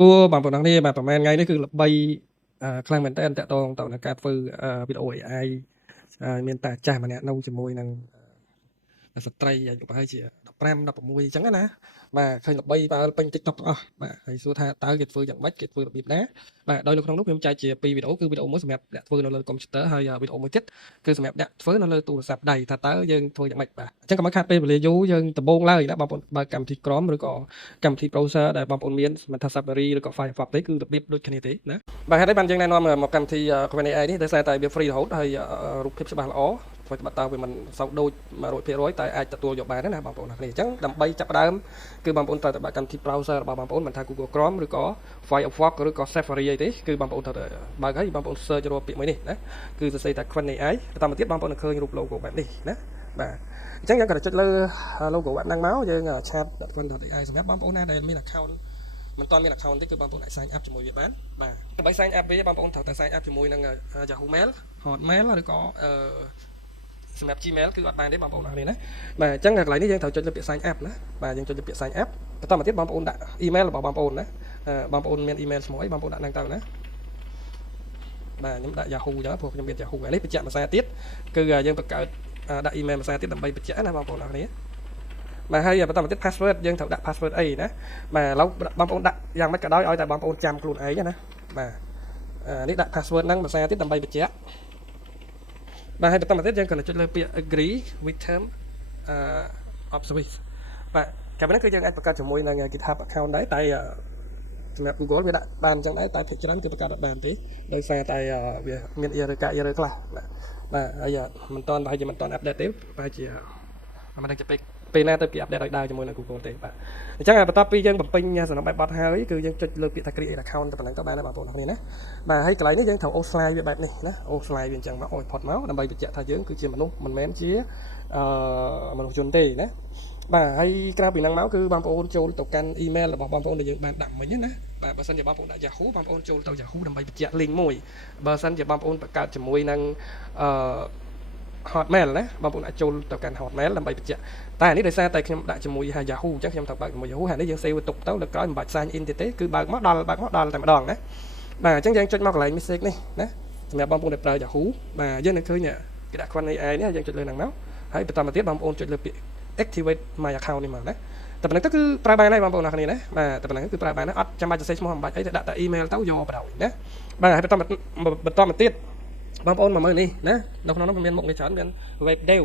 ព្រោះបងប្អូនទាំងគ្នាបាទប្រហែលថ្ងៃនេះគឺល្បីខ្លាំងមែនទែនតាក់ទងទៅនឹងការធ្វើវីដេអូ AI មានតាចាស់ម្នាក់នៅជាមួយនឹងស្ត្រីអាយុប្រហែលជា15 16អញ្ចឹងណាបាទឃើញល្បីបើពេញ TikTok ទាំងអស់បាទហើយសួរថាតើគេធ្វើយ៉ាងម៉េចគេធ្វើរបៀបណាបាទដោយនៅក្នុងនោះខ្ញុំចែកជា2វីដេអូគឺវីដេអូមួយសម្រាប់អ្នកធ្វើនៅលើកុំព្យូទ័រហើយវីដេអូមួយទៀតគឺសម្រាប់អ្នកធ្វើនៅលើទូរស័ព្ទដៃថាតើយើងធ្វើយ៉ាងម៉េចបាទអញ្ចឹងកុំឲ្យខាតពេលវេលាយូរយើងដំបូងឡើយណាបងប្អូនបើកម្មវិធី Chrome ឬក៏កម្មវិធី browser ដែលបងប្អូនមានមិនថា Safari ឬក៏ Firefox ទេគឺរបៀបដូចគ្នាទេណាបាទហេតុអីបានយើងណែនាំមកកម្មវិធី Q&A នេះដោយសារតែវា free រហូតហើយរូបភាពច្បាស់ល្អធ្វើត្បិតតើវាមិនសូវដូច 100% តែអាចទទួលយកបានណាបងប្អូនគ្នាអញ្ចឹងដើម្បីចាប់ផ្ដើមគឺបងប្អូនត្រូវតែបើកកម្មវិធី browser របស់បងប្អូនមិនថា Google Chrome ឬក៏ Firefox ឬក៏ Safari អីទេគឺបងប្អូនត្រូវតែបើកហើយបងប្អូន search រកពាក្យមួយនេះណាគឺសរសេរថា Q&A បន្តមកទៀតបងប្អូននឹងឃើញរូប logo បែបនេះណាបាទអញ្ចឹងយើងក៏ចុចលើ logo បែបហ្នឹងមកយើងឆាត Q&A សម្រាប់បងប្អូនណាដែលមាន account មិនទាន់មាន account ទេគឺបងប្អូនអាច sign up ជាមួយវាបានបាទដើម្បី sign up វាបងប្អូនត្រូវតែ sign up ជាមួយនឹង Yahoo Mail Hotmail ឬក៏សម្រាប់ Gmail គឺអត់បានទេបងប្អូនអរគ្នាណាបាទអញ្ចឹងកន្លែងនេះយើងត្រូវចុចលើពាក្យ sign up ណាបាទយើងចុចលើពាក្យ sign up បន្តមកទៀតបងប្អូនដាក់ email របស់បងប្អូនណាបងប្អូនមាន email ឈ្មោះអីបងប្អូនដាក់ហ្នឹងទៅណាបាទខ្ញុំដាក់ Yahoo អញ្ចឹងព្រោះខ្ញុំមាន Yahoo ហើយនេះបញ្ជាក់ភាសាទៀតគឺយើងបង្កើតដាក់ email ភាសាទៀតដើម្បីបញ្ជាក់ណាបងប្អូនអរគ្នាបាទហើយបន្តមកទៀត password យើងត្រូវដាក់ password អីណាបាទឥឡូវបងប្អូនដាក់យ៉ាងម៉េចក៏ដោយឲ្យតែបងប្អូនចាំខ្លួនឯងណាបាទនេះដាក់ password ហ្នឹងភាសាទៀតដើម្បីបញ្ជាក់បាទហើយបន្តមកទៀតយើងក៏ចុចលើពាក្យ agree with term of service បាទកាលពីនេះគឺយើងអាចបង្កើតជាមួយនឹង GitHub account ដែរតែសម្រាប់ Google វាដាក់បានអញ្ចឹងដែរតែភាគច្រើនគឺបង្កើតអត់បានទេដោយសារតែវាមាន error ខ្លះបាទហើយមិនតាន់ប្រហែលជាមិនតាន់ update ទេប្រហែលជាមិនដឹងជាពេលណាទៅគេ update ឲ្យដើរជាមួយនឹង Google ទេបាទអញ្ចឹងបន្ទាប់ពីយើងបំពេញសំណុំបែបបត់ហើយគឺយើងចុចលើពាក្យថា create account ទៅប៉ុណ្ណឹងទៅបានដែរបងប្អូនអរគ្នាណាបាទហើយកន្លែងនេះយើងត្រូវអូស slide វាបែបនេះណាអូស slide វាអញ្ចឹងមកអូសផុតមកដើម្បីបញ្ជាក់ថាយើងគឺជាមនុស្សមិនមែនជាមនុស្សជនទេណាបាទហើយក្រៅពីហ្នឹងមកគឺបងប្អូនចូលទៅកាន់ email របស់បងប្អូនដែលយើងបានដាក់មិញណាបាទបើសិនជាបងប្អូនដាក់ Yahoo បងប្អូនចូលទៅ Yahoo ដើម្បីបញ្ជាក់ link មួយបើសិនជាបងប្អូនបង្កើតជាមួយនឹងHotmail ណាបងប្អូនអាចចូលទៅកាន់ Hotmail ដើម្បីបញ្ជាក់តែនេះដោយសារតែខ្ញុំដាក់ជាមួយ Yahoo អញ្ចឹងខ្ញុំត្រូវបើកជាមួយ Yahoo ហើយនេះយើង save ទុកទៅលើក្រោយមិនបាច់ sign in ទេគឺបើកមកដល់តែម្ដងណាបាទអញ្ចឹងយើងចុចមកកន្លែង message នេះណាសម្រាប់បងប្អូនដែលប្រើ Yahoo បាទយើងនឹងឃើញគេដាក់ Q&A នេះយើងចុចលើហ្នឹងមកហើយបន្តមកទៀតបងប្អូនចុចលើពាក្យ activate my account នេះមកណាតែប៉ុណ្្នឹងទៅគឺប្រើបានហើយបងប្អូនអរគ្នាណាបាទតែប៉ុណ្្នឹងគឺប្រើបានហើយអត់ចាំបាច់សរសេរឈ្មោះមិនបាច់អីទេដាក់តែ email ទៅយកបណ្ដោយណាបាទហើយបន្តមកទៀតបងប្អូនមកមើលនេះណានៅក្នុងនោះមានមុខនេះច្រើនមាន web dev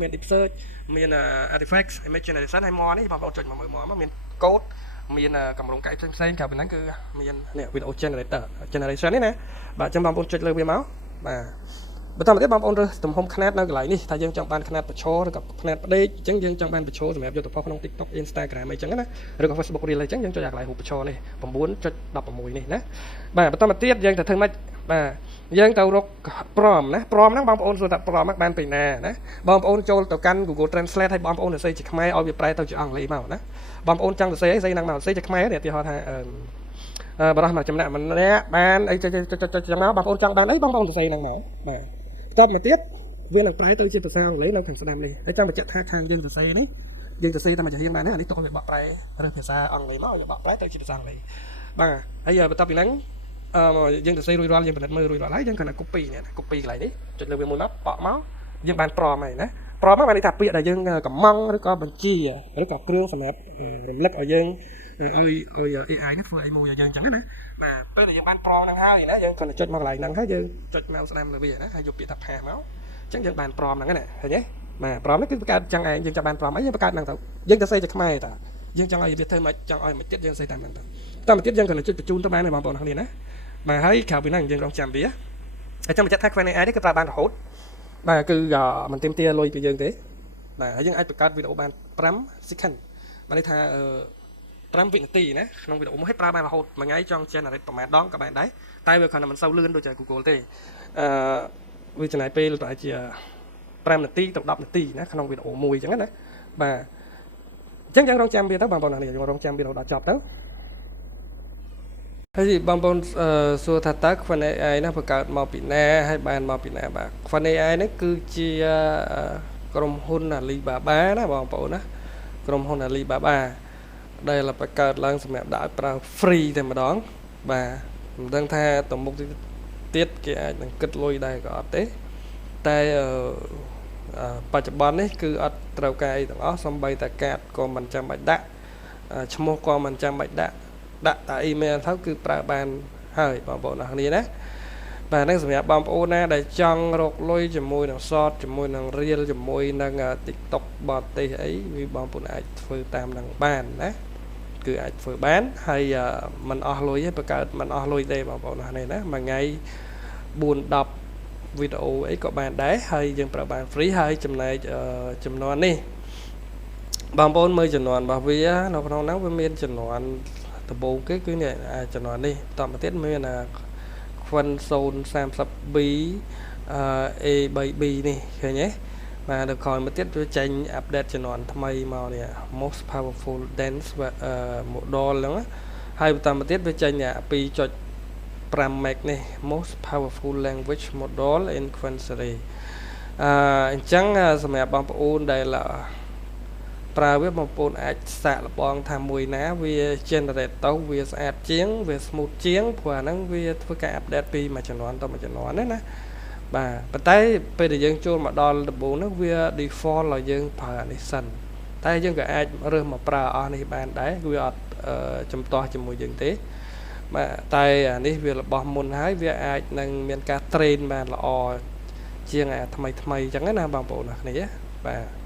មាន deep search មាន artifacts image generation ហើយមកនេះបងប្អូនចុចមកមើលមកមាន code មានកម្រងកែផ្សេងក្រៅពីហ្នឹងគឺមាននេះ video generation នេះណាបាទអញ្ចឹងបងប្អូនចុចលើវាមកបាទបន្តមកទៀតបងប្អូនរើសទំហំខ្នាតនៅកន្លែងនេះថាយើងចង់បានខ្នាតបឆោឬក៏ខ្នាតផ្ដេកអញ្ចឹងយើងចង់បានបឆោសម្រាប់យកទៅផុសក្នុង TikTok Instagram អីចឹងណាឬក៏ Facebook Reel អីចឹងយើងចុចអាកន្លែងរូបបឆោនេះ 9.16 នេះណាបាទបន្តមកទៀតយើងទៅធ្វើម៉េចបាទយើងទៅរក prompt ណា prompt ហ្នឹងបងប្អូនសួរថា prompt ហ្នឹងបានពីណាណាបងប្អូនចូលទៅកាន់ Google Translate ហើយបងប្អូនសរសេរជាខ្មែរឲ្យវាប្រែទៅជាអង់គ្លេសមកណាបងប្អូនចង់សរសេរស្អីហ្នឹងមកសរសេរជាខ្មែរនេះឧទាហរណ៍ថាបរោះមកចំណាក់ម្នាក់បានអីចុចចឹងមកបងប្អូនចង់បានអីបងប្អូនសរសេរហ្នឹងមកបាទបន្តមកទៀតវានឹងប្រែទៅជាភាសាអង់គ្លេសនៅខាងស្ដាំនេះហើយចង់បញ្ជាក់ថាខាងយើងសរសេរនេះយើងសរសេរតែមួយរៀងបានណាអានេះតោះវាបកប្រែឬភាសាអង់គ្លេសមកវាបកប្រែទៅជាភាសាអង់គ្លេសបាទហើយបន្ទាប់ពីហ្នឹងយើងសរសេររួចរាល់យើងពិនិត្យមើលរួចរាល់ហើយយើងគ្រាន់តែ copy នេះ copy កន្លែងនេះចុចលើវាមួយមកបកមកយើងបាន prompt ហើយណា prompt មកបានន័យថាពាក្យដែលយើងកំងឬក៏បញ្ជាឬក៏គ្រឿងសម្រាប់រំលឹកឲ្យយើងឲ្យ AI នេះធ្វើអីមួយឲ្យយើងអញ្ចឹងណាបាទពេលដែលយើងបាន prompt ហ្នឹងហើយណាយើងគ្រាន់តែចុចមកកន្លែងហ្នឹងហើយយើងចុច mouse ស្ដាំលើវាណាហើយយកពាក្យថា pass មកអញ្ចឹងយើងបាន prompt ហ្នឹងណាឃើញទេបាទ prompt នេះគឺបង្កើតអញ្ចឹងឯងយើងចង់បាន prompt អីយើងបង្កើតហ្នឹងទៅយើងទៅសេជាខ្មែរតាយើងចង់ឲ្យវាធ្វើមិនចង់ឲ្យមិនទៀតយើងសេតាមហ្នឹងទៅតាមទៀតយើងគ្រាន់តែចុចបញ្ជូនទៅបានទេបងប្អូនគ្នាណាបាទហើយក្រៅពីហ្នឹងយើងរងចាំវាហើយចាំបញ្ជាក់ថា Q&A នេះគឺប្រើបានរហូតបាទគឺមិនទាមទារលុយពីយើងទេបាទហើយយើងអាចបង្កើតវីដេអូបាន5 second បានន័យថា5វិនាទីណាក្នុងវីដេអូមួយឲ្យប្រើបានរហូតមួយថ្ងៃចង់ generate ប្រហែលដងក៏បានដែរតែវាគ្រាន់តែមិនសូវលឿនដូចជា Google ទេវាចំណាយពេលប្រហែលជា5នាទីទៅ10នាទីណាក្នុងវីដេអូមួយអញ្ចឹងណាបាទអញ្ចឹងយើងរងចាំវាទៅបងប្អូននេះយើងរងចាំវាដល់ចប់ទៅហើយបងប្អូនសួរថាតើ Q&A ណាបង្កើតមកពីណាហើយបានមកពីណាបាទ Q&A នេះគឺជាក្រុមហ៊ុន Alibaba ណាបងប្អូនណាក្រុមហ៊ុន Alibaba đây là phải cardឡើងសម្រាប់ដាក់ប្រើ free តែម្ដងបាទមិនដឹងថាទៅមុខទៀតគេអាចនឹងគិតលុយដែរក៏អត់ទេតែបច្ចុប្បន្ននេះគឺអត់ត្រូវការអីទាំងអស់សំបីតែកាតក៏មិនចាំបាច់ដាក់ឈ្មោះក៏មិនចាំបាច់ដាក់តែ email ទៅគឺប្រើបានហើយបងប្អូនអរគ្នាណាបាទហ្នឹងសម្រាប់បងប្អូនណាដែលចង់រកលុយជាមួយនឹង short ជាមួយនឹង reel ជាមួយនឹង TikTok បរទេសអីវាបងប្អូនអាចធ្វើតាមនឹងបានណាគឺអាចធ្វើបានហើយมันអស់លុយទេបង្កើតมันអស់លុយទេបងប្អូនអរគ្នាណាមួយថ្ងៃ 4-10 វីដេអូអីក៏បានដែរហើយយើងប្រើបាន free ហើយចំណែកចំនួននេះបងប្អូនមើលចំនួនរបស់វានៅក្នុងហ្នឹងវាមានចំនួនដំបូងគេគឺនេះចំនួននេះតទៅទៀតមានFun Zone 30B A3B នេះឃើញទេបាទដល់ក្រោយមកទៀតវាចេញ update ចំនួនថ្មីមកនេះ most powerful dance model ហ្នឹងហើយបន្តមកទៀតវាចេញ 2.5 meg នេះ most powerful language model in Quansery អញ្ចឹងសម្រាប់បងប្អូនដែលប្រើវាបងប្អូនអាចសាកល្បងថាមួយណាវា generate ទៅវាស្អាតជាងវា smooth ជាងព្រោះអាហ្នឹងវាធ្វើការ update ពីមួយចំនួនទៅមួយចំនួនណាបាទប៉ុន្តែពេលដែលយើងចូលមកដល់ដំបូងហ្នឹងវា default ឲ្យយើងប្រើអានេះសិនតែយើងក៏អាចរើសមកប្រើអស់នេះបានដែរវាអត់ចំទាស់ជាមួយយើងទេបាទតែអានេះវារបស់មុនហើយវាអាចនឹងមានការ train បានល្អជាងអាថ្មីអញ្ចឹងណាបងប្អូនអរគ្នាបាទ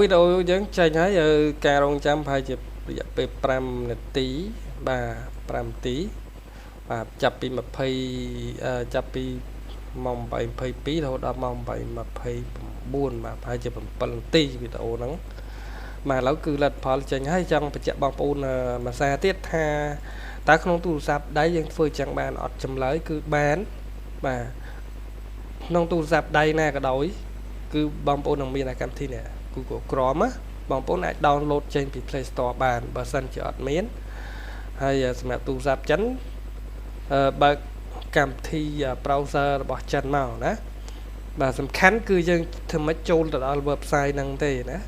វីដេអូយើងចេញហើយការរងចាំប្រហែលជារយៈពេល5នាទីបាទ5នាទីបាទចាប់ពីចាប់ពីម៉ោង 8:22 រហូតដល់ម៉ោង 8:29 បាទប្រហែលជា7នាទីវីដេអូហ្នឹងបាទឥឡូវគឺលទ្ធផលចេញហើយចង់បញ្ជាក់បងប្អូនមួយសារទៀតថាតើក្នុងទូរស័ព្ទដៃយើងធ្វើចឹងបានអត់ចម្លើយគឺបានបាទក្នុងទូរស័ព្ទដៃណាក៏ដោយគឺបងប្អូននឹងមានកម្មវិធីនេះGoogle Chrome បងប្អូនអាច download ចេញពី Play Store បានបើសិនជាអត់មានហើយសម្រាប់ទូរស័ព្ទចិនបើកកម្មវិធី browser របស់ចិនមកណាបាទសំខាន់គឺយើងធ្វើម៉េចចូលទៅដល់ website ហ្នឹងទេណា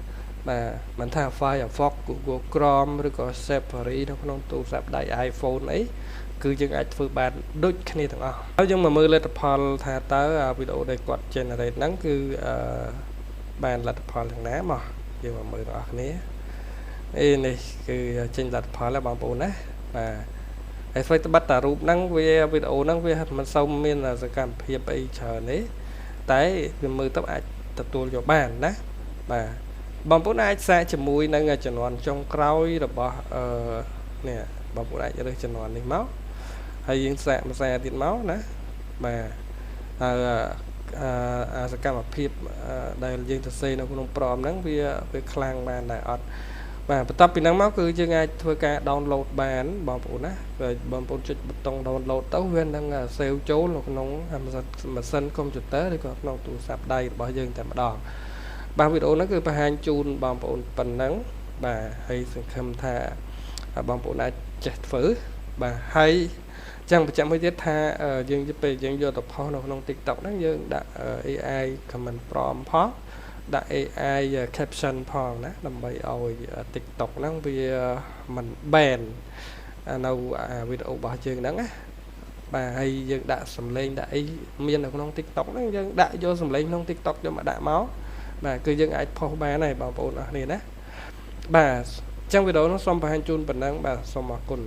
បាទមិនថា Firefox Google Chrome ឬក៏ Safari នៅក្នុងទូរស័ព្ទដៃ iPhone អីគឺយើងអាចធ្វើបានដូចគ្នាទាំងអស់ហើយយើងមកមើលលទ្ធផលថាតើវីដេអូដែលគាត់ generate ហ្នឹងគឺបានលទ្ធផលយ៉ាងណាមកយើងមកមើលបងប្អូនគ្នានេះគឺចេញលទ្ធផលហើយបងប្អូនណាបាទហើយស្វ័យត្បិតតារូបហ្នឹងវាវីដេអូហ្នឹងវាមិនសូវមានសកម្មភាពអីច្រើនទេតែវាមើលទៅអាចទទួលយកបានណាបាទបងប្អូនអាចសាកជាមួយនឹងចំនួនចុងក្រោយរបស់នេះបងប្អូនអាចរើសចំនួននេះមកហើយយើងសាកមួយសារទៀតមកណាបាទហើយសកម្មភាពដែលយើងសរសេរនៅក្នុងប្រមហ្នឹងវាខ្លាំងបានដែរអត់បាទបន្ទាប់ពីហ្នឹងមកគឺយើងអាចធ្វើការ download បានបងប្អូនណាបងប្អូនចុចប៊ូតុង download ទៅវានឹង save ចូលនៅក្នុងម៉ាស៊ីនកុំព្យូទ័រឬក៏ក្នុងទូរស័ព្ទដៃរបស់យើងតែម្ដងបាទវីដេអូហ្នឹងគឺបង្ហាញជូនបងប្អូនប៉ុណ្ណឹងបាទហើយសង្ឃឹមថាបងប្អូនអាចចេះធ្វើបាទហើយចាំបញ្ជាក់មួយទៀតថាយើងពេលយើងយកទៅផុសនៅក្នុង TikTok ហ្នឹងយើងដាក់ AI comment prompt ផងដាក់ AI caption ផងណាដើម្បីឲ្យ TikTok ហ្នឹងវាមិន ban នៅវីដេអូរបស់យើងហ្នឹងណាបាទហើយយើងដាក់សំឡេងដាក់អីមាននៅក្នុង TikTok ហ្នឹងយើងដាក់យកសំឡេងក្នុង TikTok យកមកដាក់មកបាទគឺយើងអាចផុសបានហើយបងប្អូនអរគ្នាណាបាទអញ្ចឹងវីដេអូនោះសូមបង្ហាញជូនប៉ុណ្ណឹងបាទសូមអរគុណ